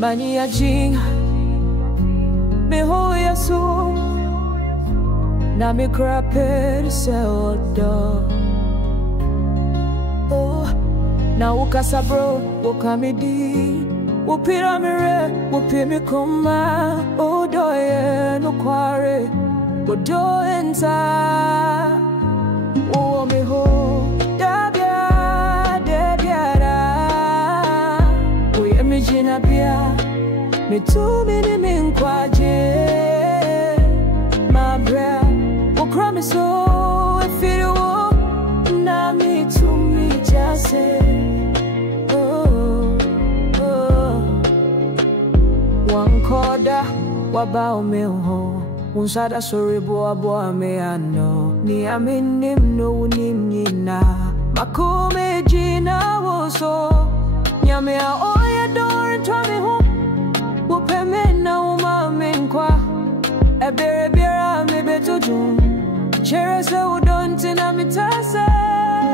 Mani ajing me ho yasu na me krape se odo. Oh, na ukasa bro ukamidi upira mire upimi koma odo ye no kware odo enta o me ho dabia o ye me jina bia me tu mini min kwaje my breath o crame so if it wo na me tu me just one corda waba me ho unsada sorry boa me ano ni aminim no nim nina makome jina wo so nyame a oya door to me ho wo peme na wo ma me nkwa ebere biara me betodun chere se wo don't na me tase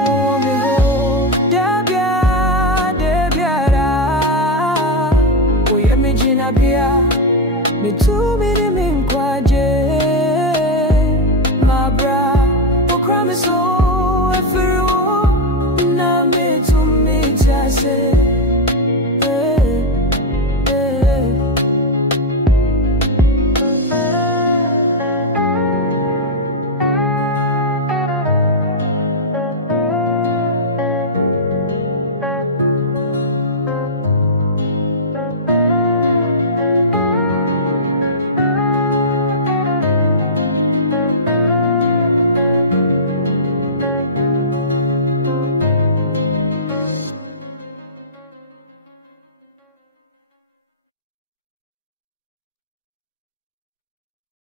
wo me ho dabia wo ye me jina bia me tu me